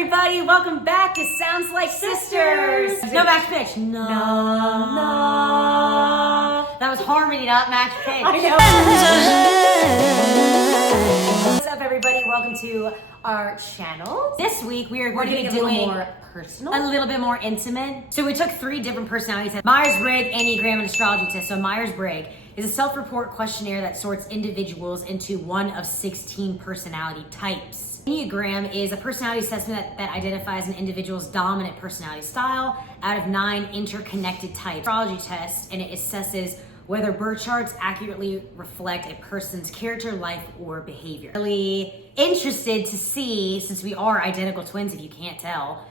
everybody? Welcome back. It sounds like sisters. No match pitch. No. That was harmony, not match pitch. What's up, everybody? Welcome to our channel. This week we are going to be doing more personal, a little bit more intimate. So we took 3 different personality tests: Myers-Briggs, Enneagram, and astrology test. So Myers-Briggs is a self-report questionnaire that sorts individuals into one of 16 personality types. Enneagram is a personality assessment that identifies an individual's dominant personality style out of 9 interconnected types. Astrology test, and it assesses whether birth charts accurately reflect a person's character, life, or behavior. Really interested to see, since we are identical twins, if you can't tell,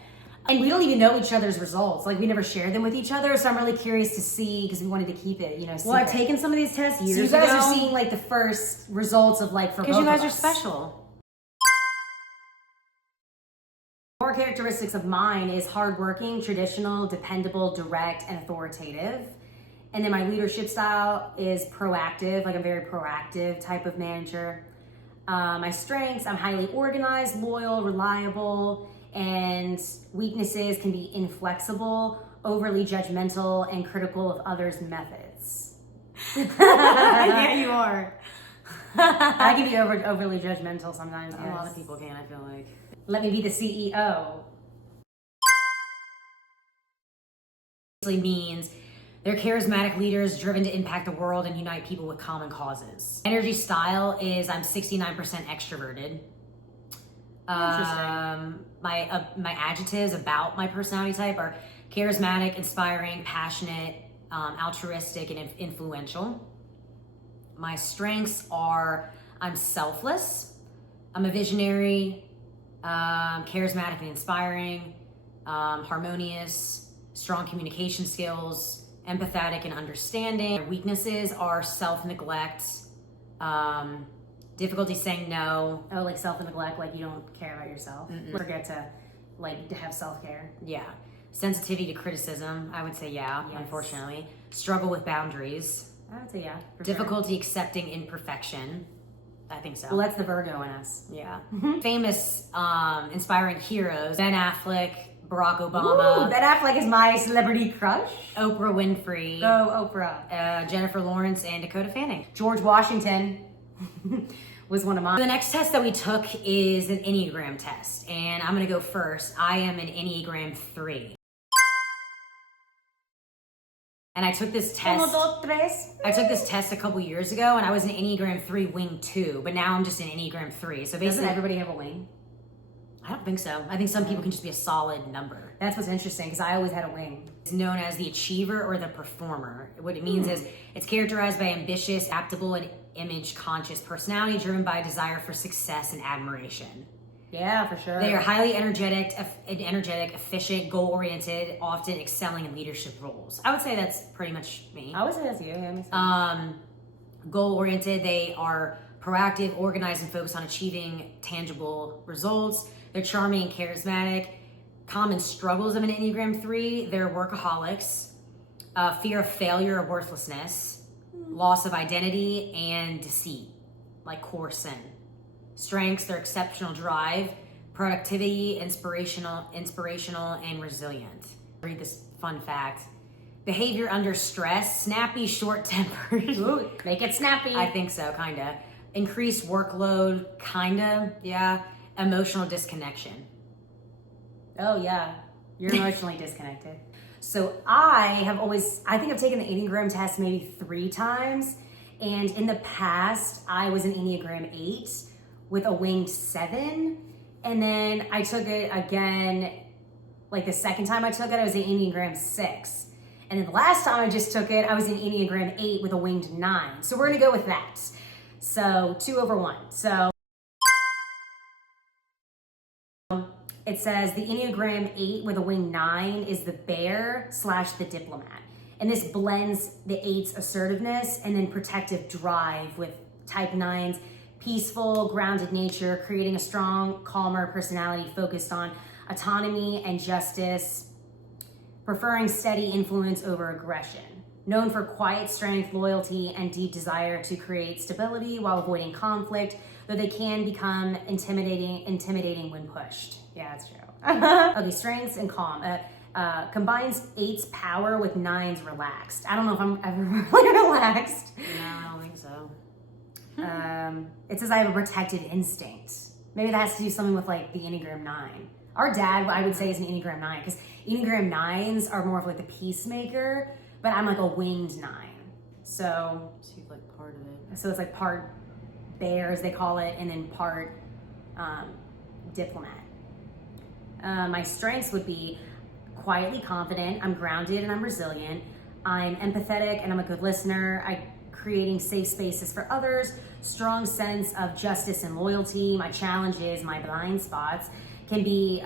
and we don't even know each other's results. Like, we never share them with each other, so I'm really curious to see, because we wanted to keep it, secret. Well, I've taken some of these tests years ago. So you guys are seeing, like, the first results of, like, for both of us. Because you guys are special. Core characteristics of mine is hardworking, traditional, dependable, direct, and authoritative. And then my leadership style is proactive, like a very proactive type of manager. My strengths, I'm highly organized, loyal, reliable, and weaknesses can be inflexible, overly judgmental, and critical of others' methods. Yeah, you are. I can be overly judgmental sometimes. Yes. A lot of people can, I feel like. Let me be the CEO. It means they're charismatic leaders driven to impact the world and unite people with common causes. Energy style is I'm 69% extroverted. Interesting. My adjectives about my personality type are charismatic, inspiring, passionate, altruistic, and influential. My strengths are I'm selfless, I'm a visionary, charismatic and inspiring, harmonious, strong communication skills, empathetic and understanding. My weaknesses are self-neglect, difficulty saying no. Oh, like self-neglect, like you don't care about yourself. Forget to have self-care. Yeah. Sensitivity to criticism, I would say yeah, yes. Unfortunately. Struggle with boundaries. I would say yeah. Difficulty accepting imperfection. I think so. Well, that's the Virgo in us. Yeah. Famous, inspiring heroes: Ben Affleck, Barack Obama. Ooh, Ben Affleck is my celebrity crush. Oprah Winfrey. Oh, Oprah. Jennifer Lawrence and Dakota Fanning. George Washington was one of mine. The next test that we took is an Enneagram test, and I'm gonna go first. I am an Enneagram 3. And I took this test. I took this test a couple years ago, and I was an Enneagram 3 wing 2, but now I'm just an Enneagram 3. So basically, doesn't everybody have a wing? I don't think so. I think some people can just be a solid number. That's what's interesting, because I always had a wing. It's known as the achiever or the performer. What it means is it's characterized by ambitious, adaptable, and image-conscious personality driven by a desire for success and admiration. Yeah, for sure. They are highly energetic, efficient, goal-oriented, often excelling in leadership roles. I would say that's pretty much me. I would say that's you. Yeah, goal-oriented, they are proactive, organized, and focused on achieving tangible results. They're charming and charismatic. Common struggles of an Enneagram 3, they're workaholics, fear of failure or worthlessness, loss of identity, and deceit, like core sin. Strengths, they're exceptional drive, productivity, inspirational, and resilient. Read this fun fact. Behavior under stress, snappy, short-tempered. Ooh, make it snappy. I think so, kinda. Increased workload, kinda, yeah. Emotional disconnection. Oh yeah, you're emotionally disconnected. So I think I've taken the Enneagram test maybe 3 times. And in the past, I was an Enneagram 8 with a winged 7. And then I took it again, like the second time I took it, I was an Enneagram 6. And then the last time I just took it, I was an Enneagram 8 with a winged 9. So we're gonna go with that. So 2 over 1. So it says the Enneagram 8 with a wing 9 is the bear / the diplomat. And this blends the 8's assertiveness and then protective drive with type 9's peaceful, grounded nature, creating a strong, calmer personality focused on autonomy and justice, preferring steady influence over aggression. Known for quiet strength, loyalty, and deep desire to create stability while avoiding conflict, though they can become intimidating when pushed. Yeah, that's true. Okay, strengths and calm. Combines 8's power with 9's relaxed. I don't know if I'm ever really relaxed. No, I don't think so. It says I have a protected instinct. Maybe that has to do something with like the Enneagram 9. Our dad, I would say, is an Enneagram 9 because Enneagram 9s are more of like the peacemaker, but I'm like a winged 9. So you're like part of it. So it's like part bear, as they call it, and then part diplomat. My strengths would be quietly confident, I'm grounded and I'm resilient, I'm empathetic and I'm a good listener, I'm creating safe spaces for others, strong sense of justice and loyalty. My challenges, my blind spots can be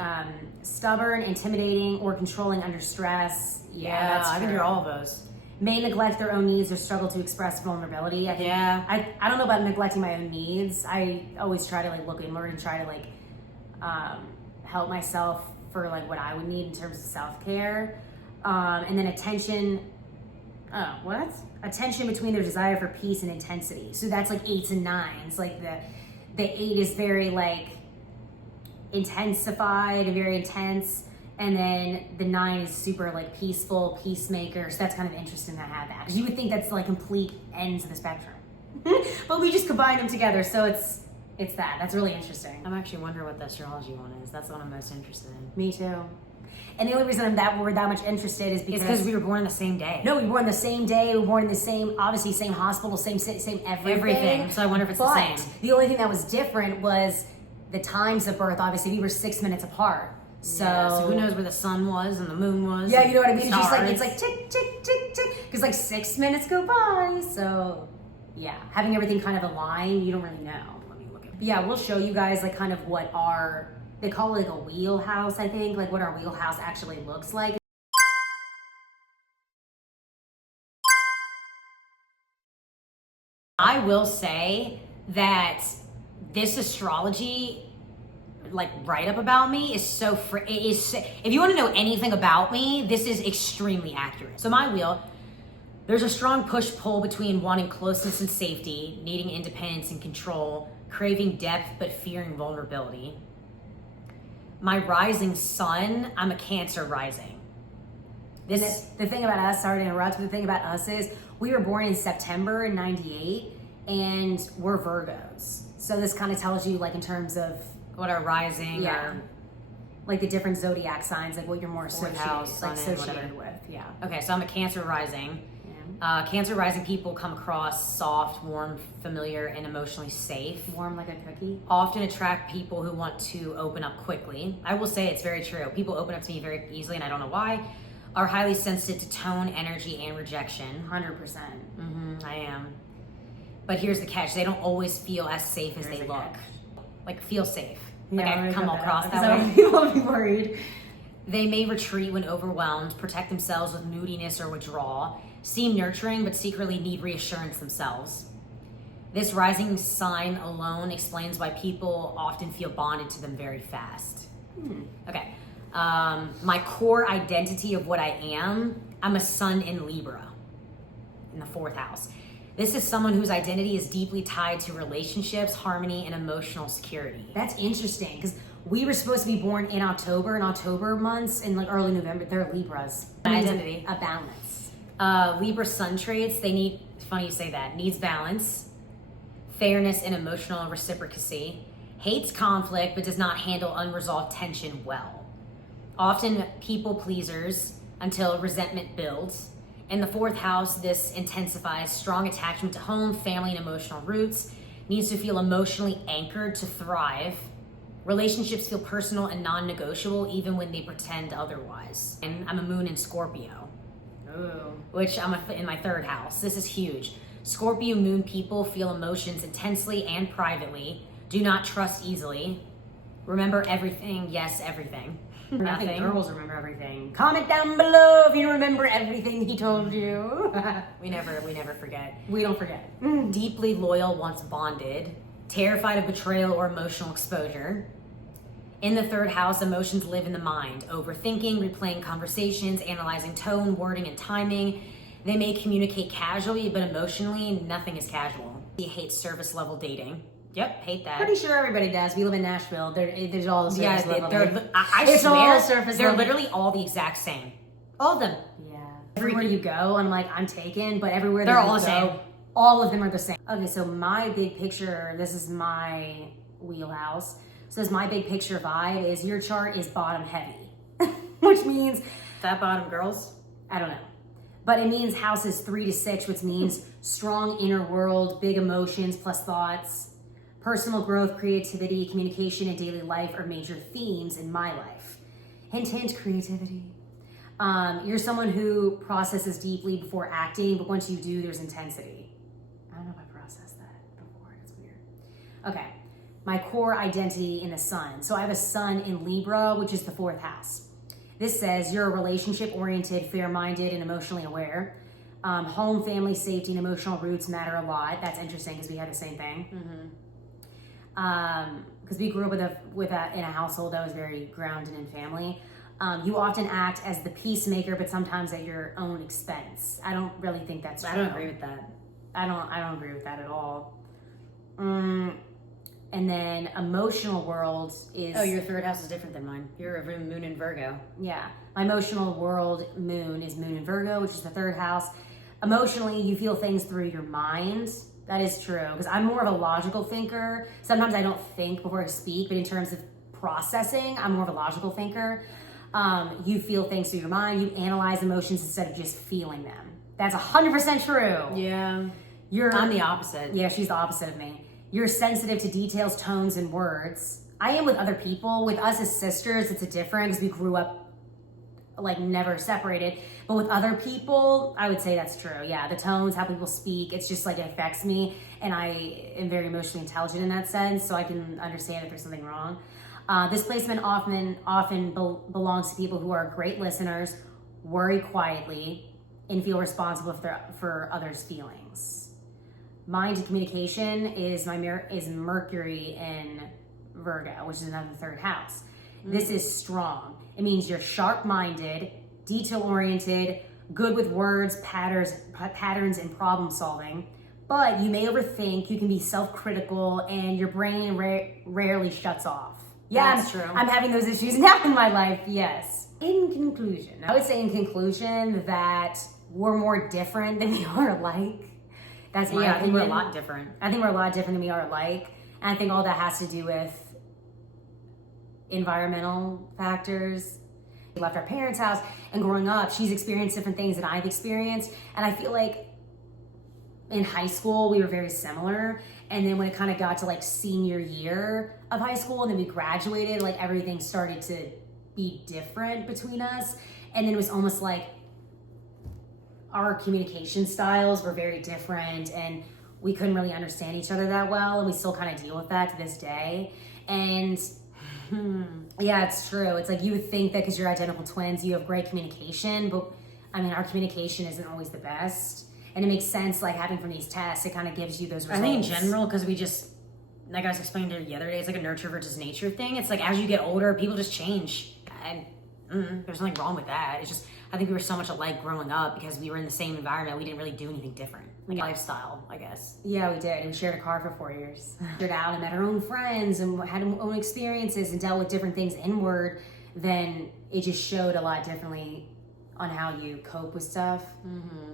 stubborn, intimidating, or controlling under stress. Yeah, that's true. I can hear all of those. May neglect their own needs or struggle to express vulnerability. I don't know about neglecting my own needs. I always try to like look inward and try to like help myself for like what I would need in terms of self-care. And then attention between their desire for peace and intensity. So that's like 8s and 9s. Like the 8 is very like intensified and very intense. And then the 9 is super like peaceful, peacemaker. So that's kind of interesting to have that. Because you would think that's like complete ends of the spectrum. But we just combine them together. So it's that. That's really interesting. I'm actually wondering what the astrology one is. That's the one I'm most interested in. Me too. And the only reason we're that much interested is because we were born the same day. No, we were born the same day. We were born in the same, obviously same hospital, same everything. So I wonder if it's the same. The only thing that was different was the times of birth. Obviously, we were 6 minutes apart. So who knows where the sun was and the moon was? Yeah, you know what I mean? It's like tick, tick, tick, tick. Because like 6 minutes go by. So yeah, having everything kind of aligned, you don't really know. Let me look at it. Yeah, we'll show you guys like kind of what they call it like a wheelhouse, I think, like what our wheelhouse actually looks like. I will say that this astrology like write up about me is so if you want to know anything about me, this is extremely accurate. So my wheel, there's a strong push-pull between wanting closeness and safety, needing independence and control, craving depth but fearing vulnerability. My rising sun, I'm a Cancer rising. The thing about us, sorry to interrupt, but the thing about us is we were born in September in 98 and we're Virgos. So this kind of tells you like in terms of what our rising like the different zodiac signs, like what you're more associated with. Yeah. Okay, so I'm a Cancer rising. Yeah. Cancer rising people come across soft, warm, familiar, and emotionally safe. Warm like a cookie. Often attract people who want to open up quickly. I will say it's very true. People open up to me very easily, and I don't know why. Are highly sensitive to tone, energy, and rejection. 100%. I am. But here's the catch. They don't always feel as safe as they look. Like, feel safe. Like, I come across that way. People will be worried. They may retreat when overwhelmed, protect themselves with moodiness or withdrawal, seem nurturing, but secretly need reassurance themselves. This rising sign alone explains why people often feel bonded to them very fast. Okay. My core identity of what I am, I'm a sun in Libra in the 4th house. This is someone whose identity is deeply tied to relationships, harmony, and emotional security. That's interesting because we were supposed to be born in October months, in like early November. They're Libras. Identity. A balance. Libra sun traits, it's funny you say that, needs balance, fairness, and emotional reciprocity, hates conflict, but does not handle unresolved tension well. Often people pleasers until resentment builds. In the 4th house, this intensifies strong attachment to home, family, and emotional roots. Needs to feel emotionally anchored to thrive. Relationships feel personal and non-negotiable even when they pretend otherwise. And I'm a moon in Scorpio, which I'm in my 3rd house. This is huge. Scorpio moon people feel emotions intensely and privately. Do not trust easily. Remember everything. Yes, everything. Nothing. I think girls remember everything. Comment down below if you remember everything he told you. We never forget. We don't forget. Deeply loyal once bonded. Terrified of betrayal or emotional exposure. In the 3rd house, emotions live in the mind. Overthinking, replaying conversations, analyzing tone, wording, and timing. They may communicate casually, but emotionally, nothing is casual. He hates service level dating. Yep, hate that. Pretty sure everybody does. We live in Nashville. There's all the surface level. I It's swear, all surface they're level. literally all the exact same. All of them. Yeah. Everywhere you go, I'm like, I'm taken, but everywhere They're that all you the go, same. all of them are the same. Okay, so my big picture, this is my wheelhouse. So my big picture vibe is your chart is bottom heavy, which means Fat bottom girls. I don't know. But it means houses 3 to 6, which means strong inner world, big emotions plus thoughts. Personal growth, creativity, communication, and daily life are major themes in my life. Hint, hint, creativity. You're someone who processes deeply before acting, but once you do, there's intensity. I don't know if I processed that before. It's weird. Okay. My core identity in the sun. So I have a sun in Libra, which is the 4th house. This says you're a relationship-oriented, fair-minded, and emotionally aware. Home, family, safety, and emotional roots matter a lot. That's interesting because we had the same thing. Because we grew up in a household that was very grounded in family. You often act as the peacemaker, but sometimes at your own expense. I don't really think that's true. I don't agree with that. I don't agree with that at all. And then emotional world is... Oh, your 3rd house is different than mine. You're a moon in Virgo. Yeah. My emotional world moon is moon in Virgo, which is the 3rd house. Emotionally, you feel things through your mind. That is true. Because I'm more of a logical thinker. Sometimes I don't think before I speak, but in terms of processing, I'm more of a logical thinker. You feel things through your mind. You analyze emotions instead of just feeling them. That's 100% true. Yeah. I'm the opposite. Yeah, she's the opposite of me. You're sensitive to details, tones, and words. I am with other people. With us as sisters, it's a different because we grew up like never separated. But with other people, I would say that's true. Yeah, the tones, how people speak, it's just like it affects me. And I am very emotionally intelligent in that sense, so I can understand if there's something wrong. This placement often belongs to people who are great listeners, worry quietly, and feel responsible for others' feelings. Mind and communication is Mercury in Virgo, which is another 3rd house. This is strong. It means you're sharp-minded, detail-oriented, good with words, patterns, and problem solving. But you may overthink, you can be self-critical, and your brain rarely shuts off. Yeah, that's true. I'm having those issues now in my life, yes. In conclusion, I would say in conclusion that we're more different than we are alike. That's my opinion. I think we're a lot different. I think we're a lot different than we are alike. And I think all that has to do with environmental factors. We left our parents' house, and growing up, she's experienced different things that I've experienced. And I feel like in high school, we were very similar. And then when it kind of got to like senior year of high school, and then we graduated, like everything started to be different between us. And then it was almost like our communication styles were very different, and we couldn't really understand each other that well, and we still kind of deal with that to this day. And yeah, it's true. It's like you would think that because you're identical twins, you have great communication, but I mean, our communication isn't always the best. And it makes sense, like having from these tests, it kind of gives you those results. I think in general, because we just, like I was explaining to you the other day, it's like a nurture versus nature thing. It's like as you get older, people just change. And there's nothing wrong with that. It's just, I think we were so much alike growing up because we were in the same environment. We didn't really do anything different. Like lifestyle, I guess. Yeah, we did. And we shared a car for 4 years. Shared out and met our own friends and had our own experiences and dealt with different things inward. Then it just showed a lot differently on how you cope with stuff.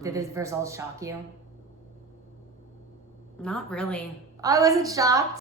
Did the results shock you? Not really. I wasn't shocked.